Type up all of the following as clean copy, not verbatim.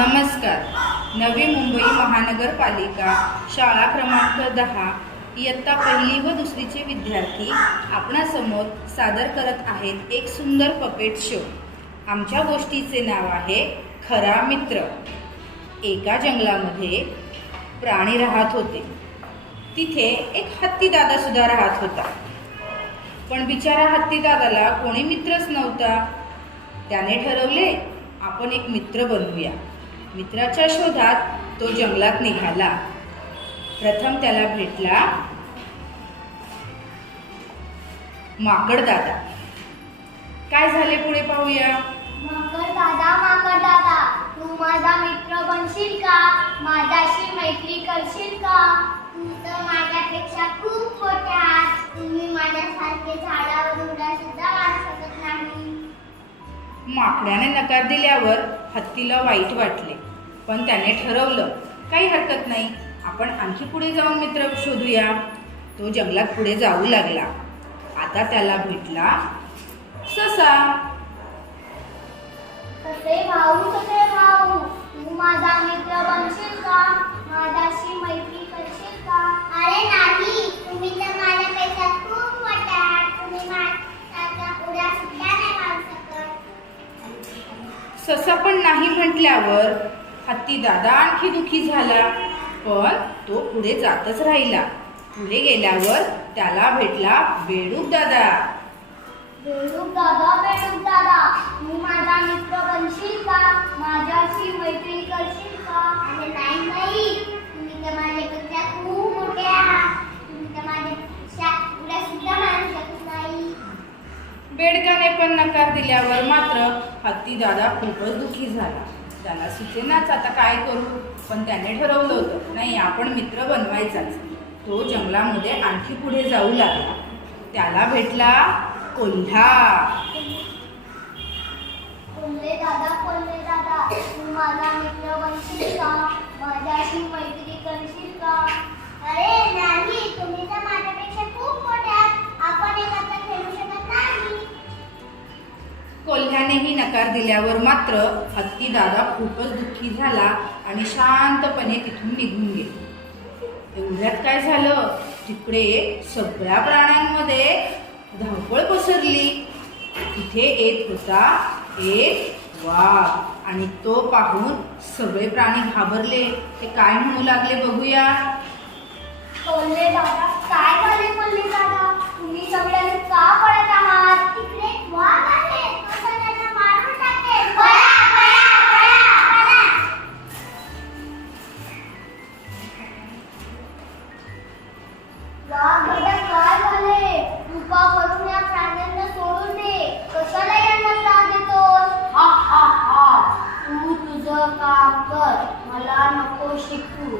नमस्कार. नवी मुंबई महानगरपालिका शाळा क्रमांक 10 इयत्ता पहिली व दुसरीचे विद्यार्थी आपणासमोर सादर करत आहेत एक सुंदर पपेट शो. आमच्या गोष्टीचे नाव आहे खरा मित्र. एका जंगलामध्ये प्राणी राहत होते. तिथे एक हत्ती दादा सुद्धा राहत होता. पण बिचारा हत्ती दादाला कोणी मित्रच नव्हता. त्याने ठरवले आपण एक मित्र बनवूया. मित्राच्या शोधात तो जंगलात निघाला. प्रथम त्याला भेटला माकड दादा. काय झाले पुढे पाहूया. माकड दादा, तू माझा मित्र बनशील का? माझ्याशी मैत्री करशील का? तू तर माझ्यापेक्षा खूप मोठे आहात. तुम्ही माझ्यासारखे झाडावर उड्या सुद्धा मारू शकत नाही. माकड्याने नकार दिल्यावर हत्तीला वाईट वाटले. पण त्याने ठरवलं काही हरकत नाही, आपण आणखी पुढे जाऊन मित्र शोधूया. तो जंगलात पुढे जाऊ लागला. आता त्याला भेटला ससा. कसे भाऊ, तू माझा मित्र बनशील का? माझ्याशी मैत्री करशील का? अरे नाही, तुम्ही तर माझ्यापेक्षा खूप मोठे आहात. तुम्ही माझ्या उड्या सुद्धा नाही मारू शकत. ससा पण नाही म्हटल्यावर हत्ती दादा आणखी दुखी झाला. पण तो पुढे जातच राहिला. पुढे गेल्यावर त्याला भेटला बेडूक दादा. बेडूक दादा, तू माझा मित्र बनशील का? माझ्याशी मैत्री करशील का? अरे नाही, तुम्ही तर माझ्यापेक्षा खूप मोठे आहात. तुम्ही तर माझ्यापेक्षा उड्या सुद्धा मारू शकत नाही. बेडकाने पण नकार दिल्यावर मात्र हत्ती दादा खूपच दुखी झाला. त्याला सुचेनाच आता काय करू. पण त्याने ठरवलं होतं नाही, आपण मित्र बनवायचाच. तो जंगलामध्ये आणखी पुढे जाऊ लागला. त्याला भेटला कोल्हा. कोल्हे दादा, तू माझा मित्र बनशील का? माझ्याशी मैत्री करशील का? अरे नाही, तुम्ही तर माझ्यापेक्षा खूप मोठे आहात. आपण एकत्र खेळू शकत नाही. कोल्ह्यानेही नकार दिल्यावर मात्र हत्ती दादा खूपच दुःखी झाला आणि शांतपणे तिथून निघून गेला. एवढ्यात काय झालं, तिकडे सगळ्या प्राण्यांमध्ये धावपळ पसरली. तिथे येत होता एक वाघ आणि तो पाहून सगळे प्राणी घाबरले. ते काय म्हणू लागले बघूया. कोल्हे दादा, काय झाले कोल्हे दादा? तुम्ही सगळ्यांनी का पळत आहात? तिकडे एक वाघ आहे, तो सगळ्यांना मारून टाकेल. पळा. वाघ दादा, काय झाले? कृपा करून या प्राण्यांना सोडून दे. कशाला यांना त्रास देतोस? तू तुझं काम कर, मला नको शिकू.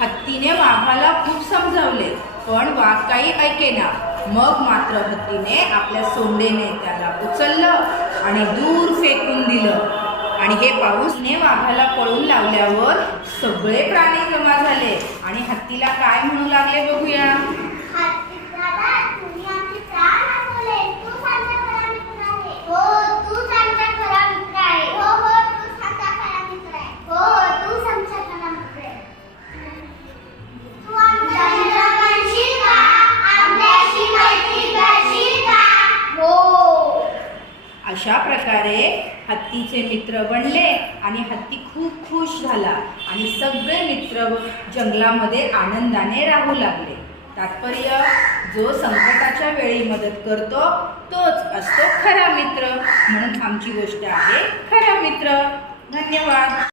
हत्तीने वाघाला खूप समजावले पण वाघ काही ऐकेना. मग मात्र हत्तीने आपल्या सोंडेने त्याला उचललं आणि दूर फेकून दिलं. आणि हे पाऊसने वाघाला पळून लावल्यावर सगळे प्राणी जमा झाले आणि हत्तीला काय म्हणू लागले बघूया. हत्ती दादा, तुम्ही आमचे प्राण वाचवले. तूच आमचा खरा मित्र आहे. हो, तूच आमचा खरा मित्र आहे. हो, तूच आमचा खरा मित्र आहे. हो, तूच आमचा खरा मित्र आहे. तू आमचा मित्र बनशील का? आमच्याशी मैत्री करशील का? हो. अशा प्रकारे हत्तीचे मित्र बनले आणि हत्ती खूप खुश झाला आणि सगळे मित्र जंगलामध्ये आनंदाने राहू लागले. तात्पर्य, जो संकटाच्या वेळी मदत करतो तोच असतो खरा मित्र. म्हणून आमची गोष्ट आहे खरा मित्र. धन्यवाद.